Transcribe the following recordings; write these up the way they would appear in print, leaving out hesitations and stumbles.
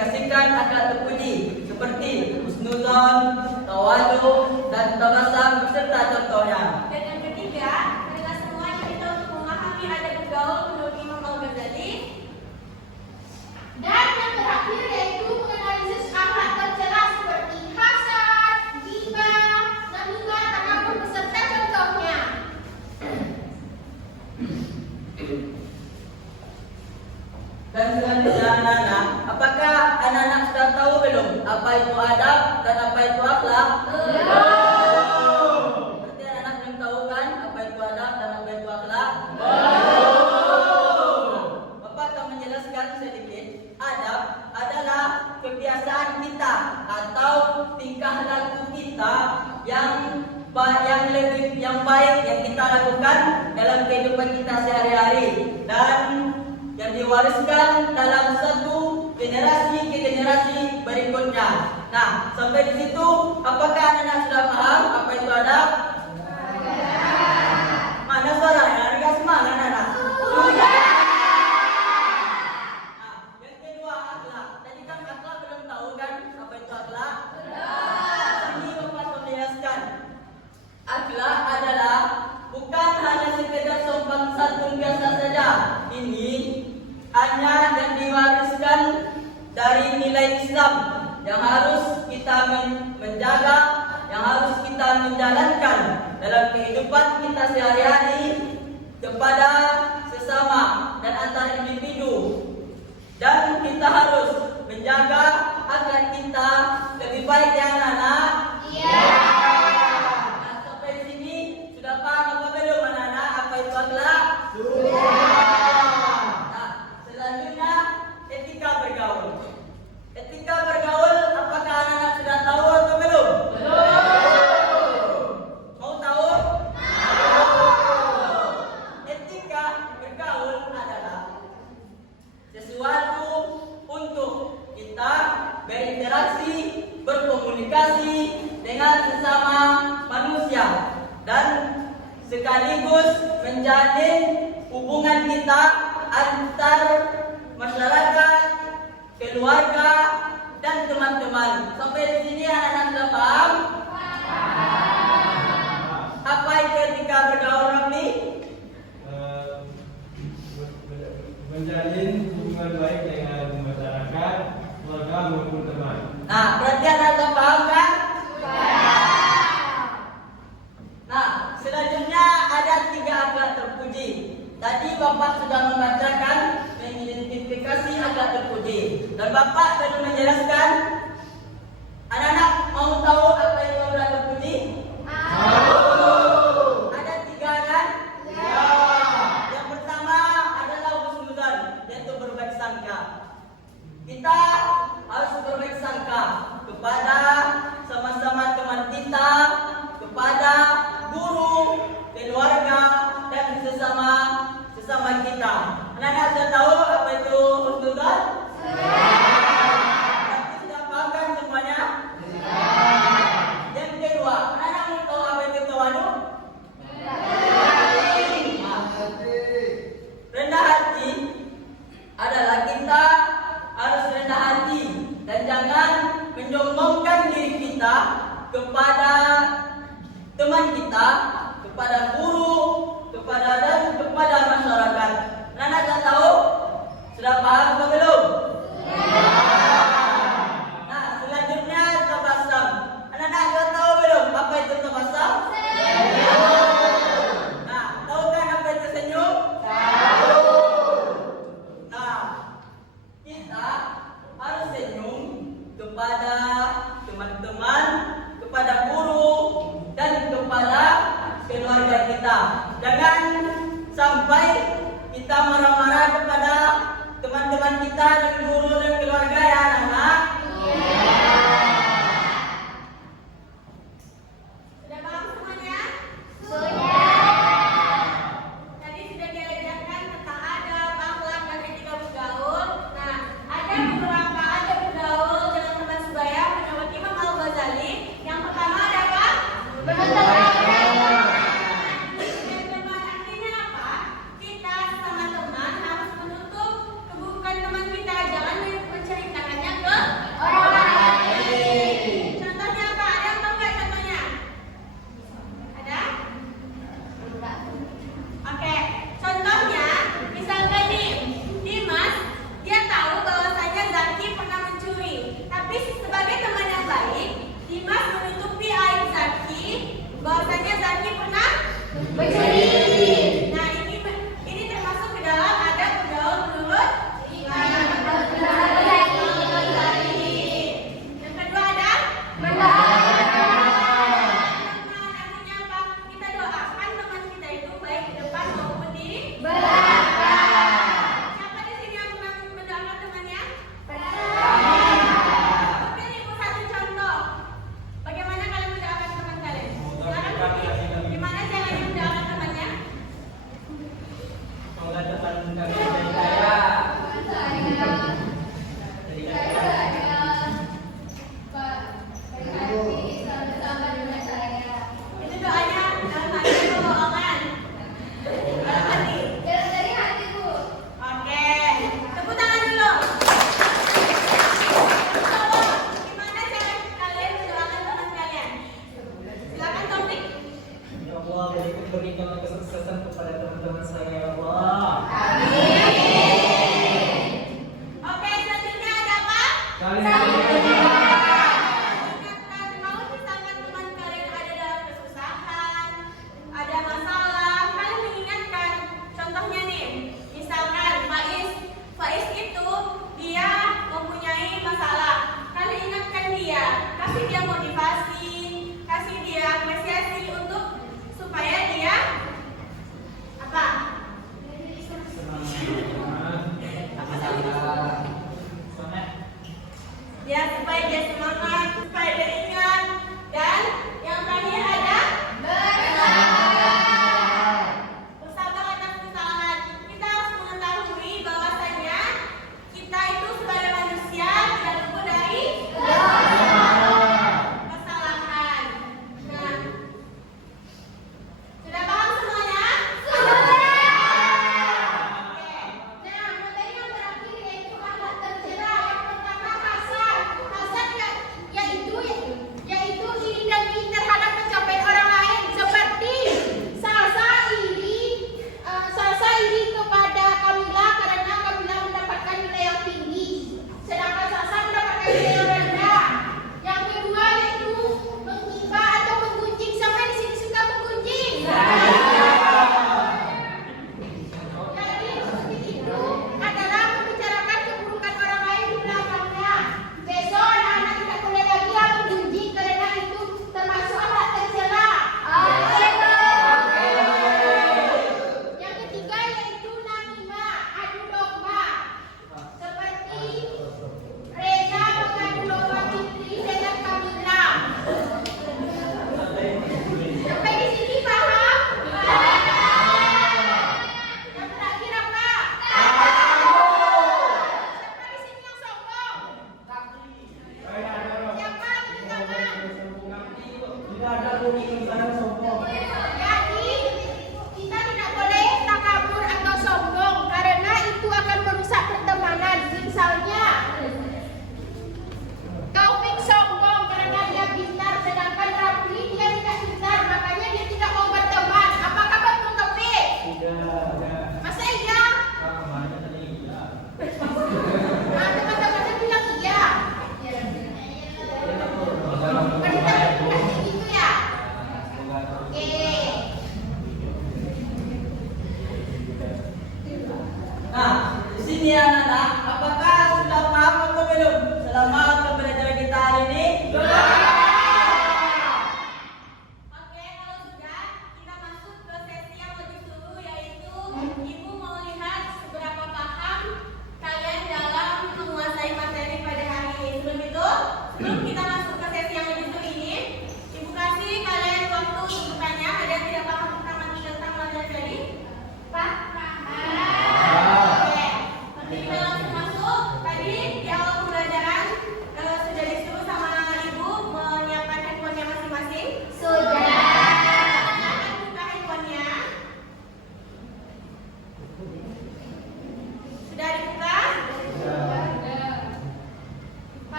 mengaplikasikan akhlak terpuji seperti husnuzon, tawadu, dan tabasam beserta contohnya. Dan yang ketiga, adalah semuanya kita untuk memahami adab bergaul menurut Imam Al-Ghazali. Dan yang terakhir yaitu menganalisis akhlak tercela seperti hasad, ghibah, namimah, takabur beserta contohnya. Dan selanjutnya anak-anak, apakah anak-anak sudah tahu belum apa itu adab dan apa itu akhlak? Berarti anak-anak belum tahu kan apa itu adab dan apa itu akhlak? Bapak akan menjelaskan sedikit. Adab adalah kebiasaan kita atau tingkah laku kita yang baik yang kita lakukan dalam kehidupan kita sehari-hari dan yang diwariskan dalam satu generasi ke generasi berikutnya. Nah, sampai di situ, apakah anak-anak sudah paham apa itu adab? Mana suaranya? Ada semangat anak-anak? Sudah. Nah, yang kedua akhlak. Tadi kan akhlak belum tahu kan apa itu akhlak? Ini Bapak menjelaskan. Akhlak adalah bukan hanya sekedar sopan santun biasa saja. Ini hanya yang diwariskan dari nilai Islam yang harus kita menjaga, yang harus kita menjalankan dalam kehidupan kita sehari-hari kepada sesama dan antar individu. Dan kita harus menjaga agar kita lebih baik ya anak-anak. Iya. Nah, sampai di sini sudah paham apa belum anak-anak apa itu akhlak? Selanjutnya etika bergaul. Etika bergaul, apakah anak-anak sudah tahu atau belum? Mau tahu? Etika bergaul adalah sesuatu untuk kita berinteraksi, berkomunikasi dengan sesama manusia dan sekaligus menjalin hubungan kita antar masyarakat, keluarga, dan teman-teman. Sampai di sini anak-anak sudah paham? Apa itu etika bergaul, Ramli? Menjalin hubungan baik dengan masyarakat, keluarga maupun teman. Nah, berarti anak sudah paham kan? Nah, selanjutnya ada 3 akhlak terpuji. Tadi Bapak sudah membacakan mengidentifikasi akhlak terpuji dan Bapak sudah menjelaskan. Anak-anak mau tahu apa itu akhlak terpuji? Ada 3 kan? Yang pertama adalah husnuzan, yaitu berbaik sangka. Kita harus berbaik sangka kepada sama-sama teman kita, kepada guru, keluarga, dan sesama kita. Anak-anak sudah tahu apa itu husnuzan? Berarti sudah paham kan semuanya? Yang kedua, anak-anak mau tahu apa itu tawadu? Rendah hati adalah kita harus rendah hati dan jangan menyombongkan diri kita kepada teman kita, kepada guru, kepada masyarakat. Anak-anak sudah tahu? Sudah paham atau belum? Nah, selanjutnya tabasam. Anak-anak sudah tahu belum apa itu tabasam? Nah, tahu kan apa itu senyum? Nah, kita harus senyum kepada teman-teman, kepada guru, dan kepada keluarga kita. Jangan sampai kita marah-marah kepada teman-teman kita dan guru dan keluarga ya anak-anak. Sudah paham semuanya? Tadi sudah diajarkan tentang adab, akhlak, dan etika bergaul. Nah, ada beberapa adab bergaul dalam teman sebaya menurut Imam Al-Ghazali. Yang pertama ada apa? Teman artinya apa? Kita sama teman harus menutup keburukan teman kita. Jangan menceritakannya Oke, contohnya misalkan nih, Dimas dia tahu bahwasanya Zaki pernah mencuri. Tapi sebagai teman yang baik, Dimas menutupi aib Zaki bahwasanya Zaki pernah Mencuri. Nah, ini termasuk ke dalam adab bergaul menurut yang kedua ada artinya apa? Kita doakan teman kita itu baik di depan maupun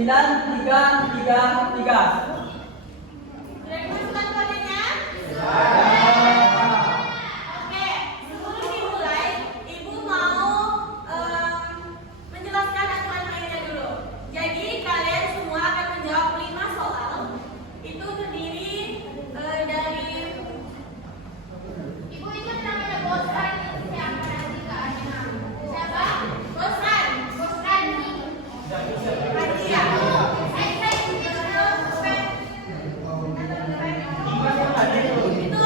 9333. Sudah dimasukkan kodenya? Oke, sebelum dimulai, Ibu mau menjelaskan aturan mainnya dulu. Jadi kalian semua akan menjawab 5 soal. Itu terdiri dari Ibu itu namanya Bosan. Siapa nanti Kak? Siapa? Bosan, Bosan. Fatia. Saya Itu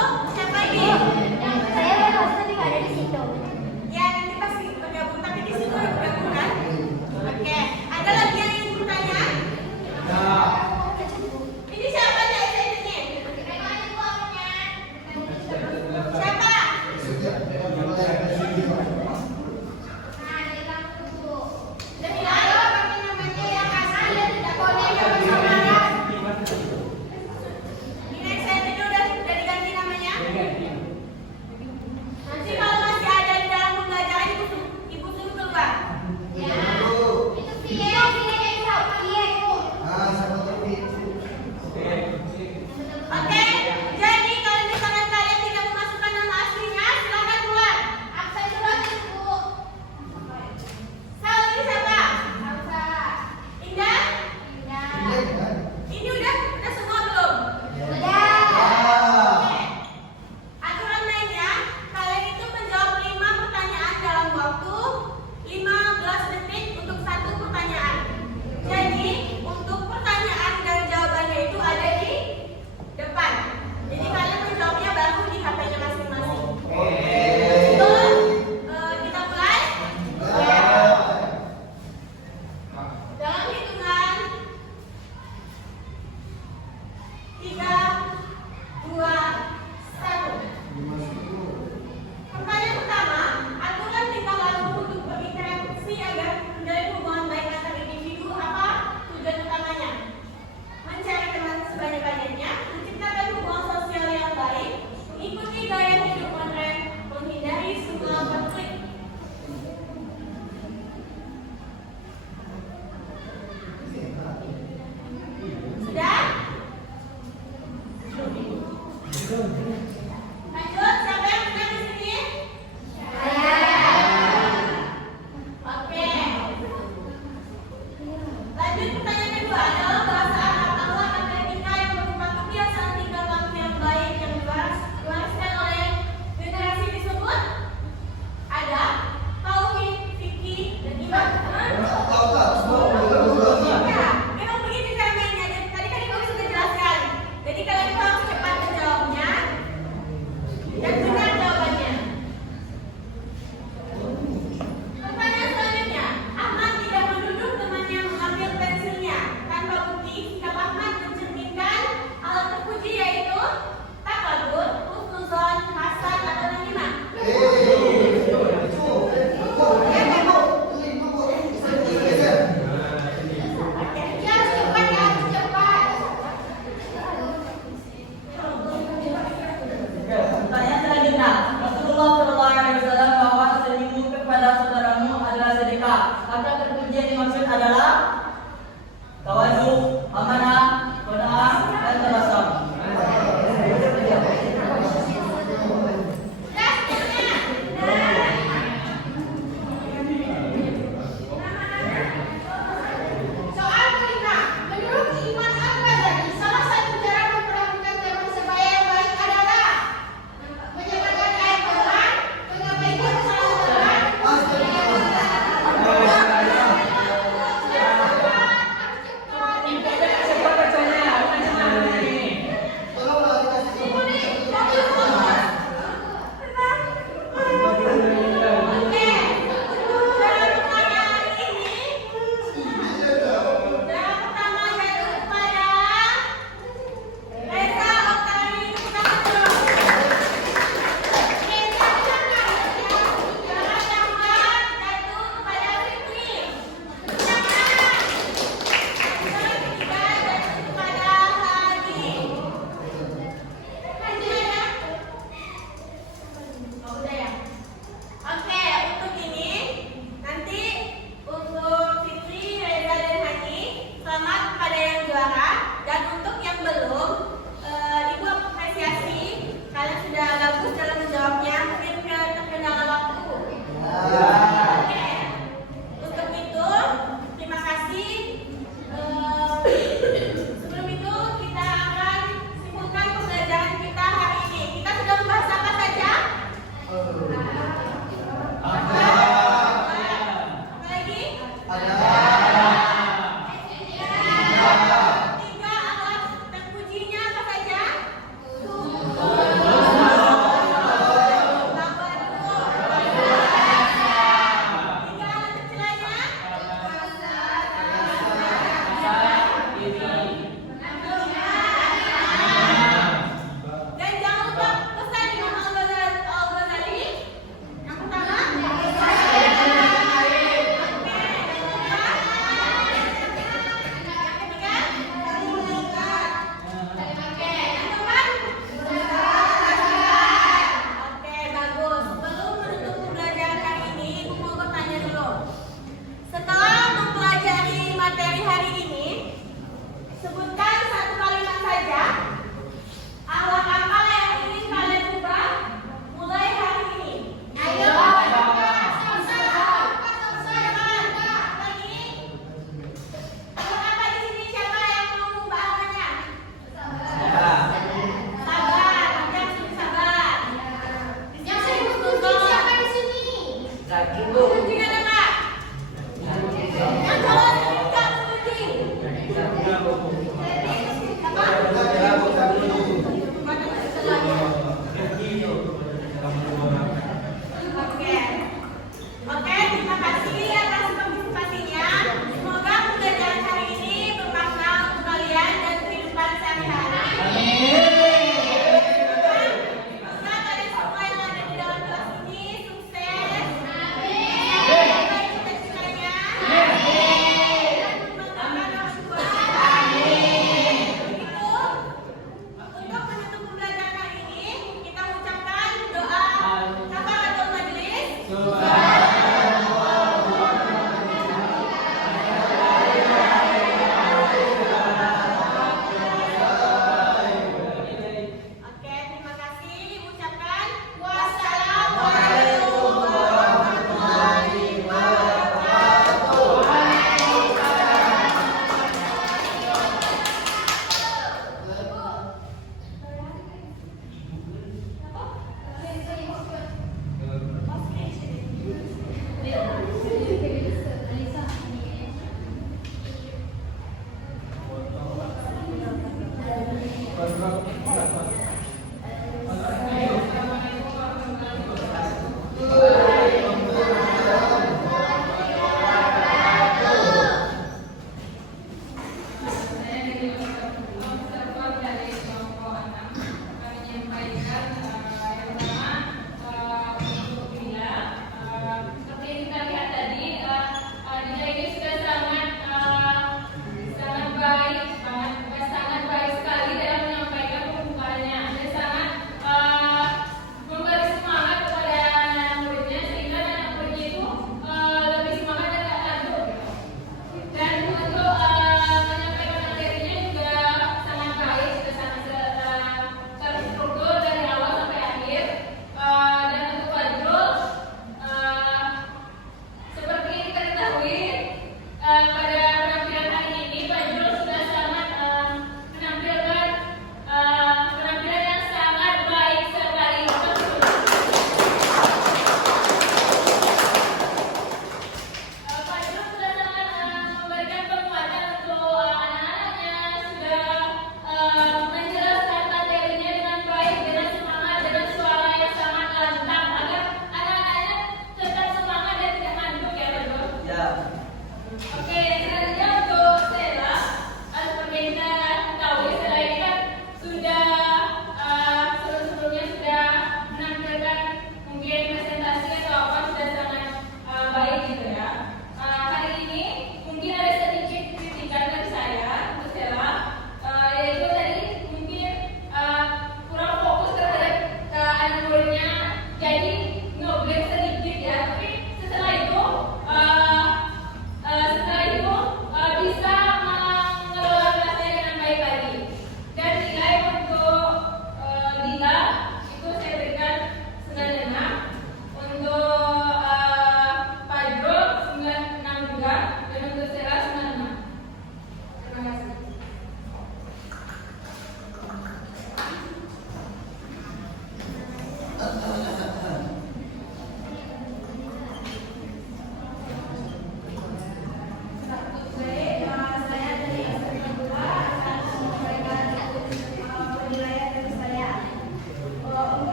juara. Dan untuk yang belum,